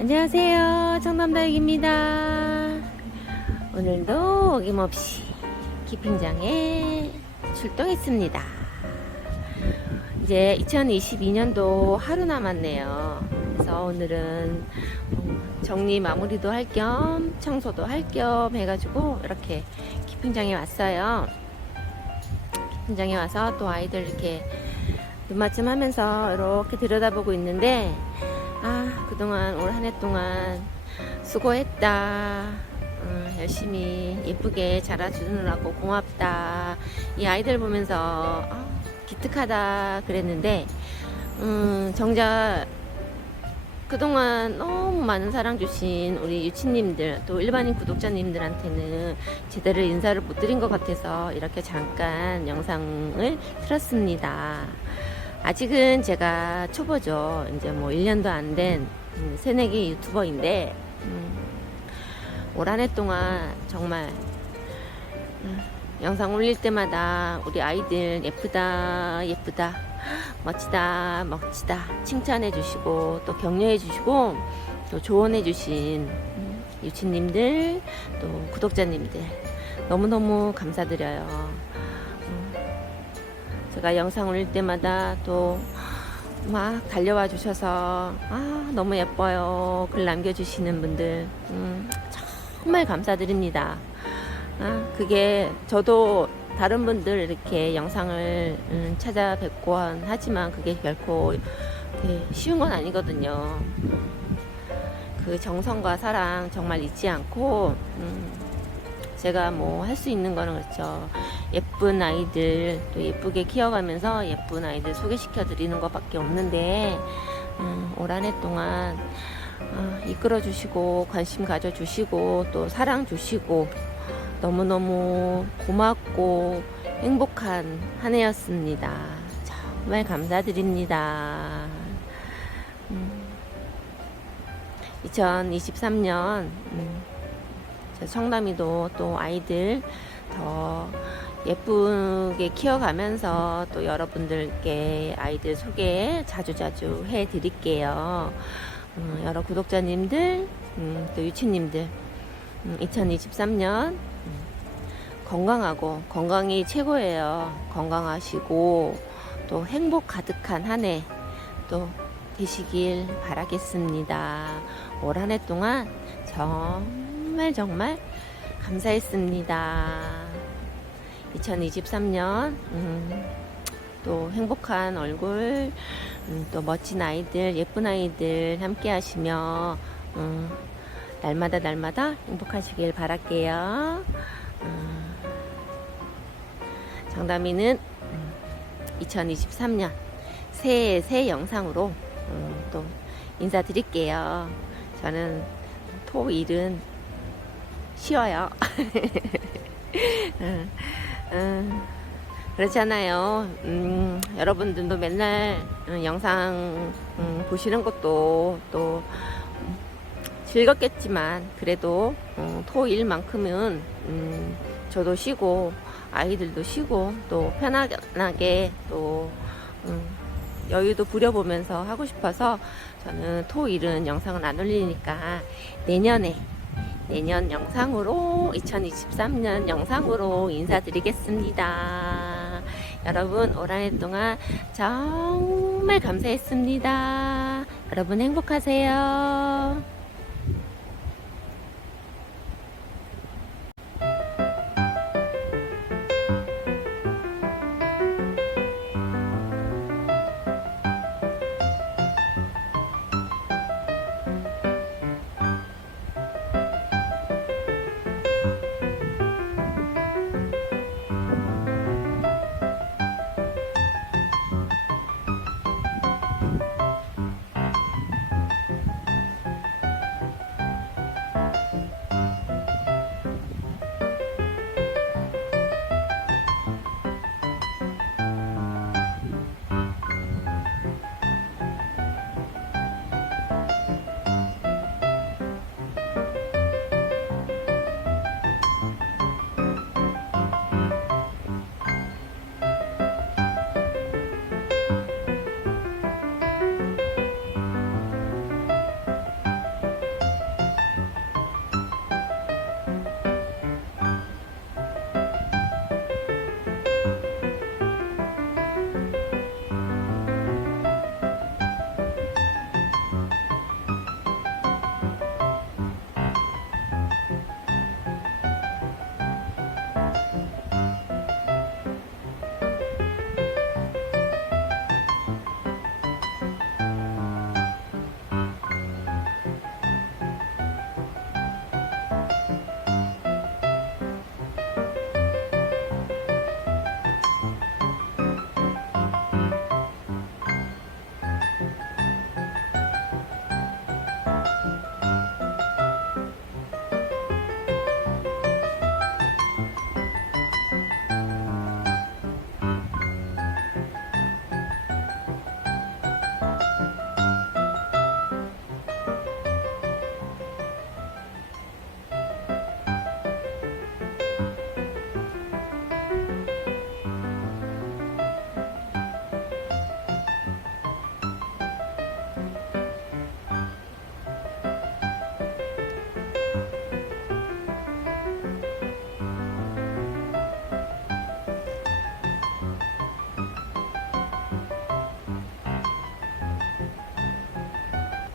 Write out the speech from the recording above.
안녕하세요. 청담다육입니다. 오늘도 어김없이 키핑장에 출동했습니다. 이제 2022년도 하루 남았네요. 그래서 오늘은 정리 마무리도 할 겸 청소도 할 겸 해가지고 이렇게 키핑장에 왔어요. 키핑장에 와서 또 아이들 이렇게 눈맞춤 하면서 이렇게 들여다보고 있는데 아 그동안 올 한 해 동안 수고했다 어, 열심히 예쁘게 자라주느라고 고맙다 이 아이들 보면서 아, 기특하다 그랬는데 음, 정작 그동안 너무 많은 사랑 주신 우리 유치님들 또 일반인 구독자님들한테는 제대로 인사를 못 드린 것 같아서 이렇게 잠깐 영상을 틀었습니다. 아직은 제가 초보죠. 이제 뭐 1년도 안 된 새내기 유튜버인데, 음, 올한 해 동안 정말 음, 영상 올릴 때마다 우리 아이들 예쁘다, 예쁘다, 멋지다, 멋지다 칭찬해 주시고 또 격려해 주시고 또 조언해 주신 음, 유치님들 또 구독자님들 너무너무 감사드려요. 제가 영상 올릴 때마다 또 막 달려와 주셔서 아 너무 예뻐요. 글 남겨주시는 분들. 음, 정말 감사드립니다. 아 그게 저도 다른 분들 이렇게 영상을 음, 찾아뵙고 하지만 그게 결코 이렇게 쉬운 건 아니거든요. 그 정성과 사랑 정말 잊지 않고 음, 제가 뭐 할 수 있는 거는 그렇죠. 예쁜 아이들 또 예쁘게 키워가면서 예쁜 아이들 소개시켜 드리는 것밖에 없는데 음, 올한 해 동안 어, 이끌어 주시고 관심 가져 주시고 또 사랑 주시고 너무너무 고맙고 행복한 한 해였습니다. 정말 감사드립니다. 음, 2023년 음, 저 청담이도 또 아이들 더 예쁘게 키워가면서 또 여러분들께 아이들 소개 자주자주 해 드릴게요. 음, 여러 구독자님들, 음, 또 유치님들, 음, 2023년 건강하고 건강이 최고예요. 건강하시고 또 행복 가득한 한 해 또 되시길 바라겠습니다. 올 한 해 동안 정말 정말 감사했습니다. 2023년 음, 또 행복한 얼굴, 음, 또 멋진 아이들, 예쁜 아이들 함께 하시며 음, 날마다 날마다 행복하시길 바랄게요. 음, 정다미는 2023년 새해 새 영상으로 음, 또 인사드릴게요. 저는 토일은 쉬어요. 음, 음, 그렇잖아요. 음, 여러분들도 맨날 음, 영상 음, 보시는 것도 또 음, 즐겁겠지만 그래도 어, 토일만큼은 음, 저도 쉬고 아이들도 쉬고 또 편안하게 또 음, 여유도 부려보면서 하고 싶어서 저는 토일은 영상을 안 올리니까 내년에 내년 영상으로 2023년 영상으로 인사드리겠습니다. 여러분 올 한해 동안 정말 감사했습니다. 여러분 행복하세요.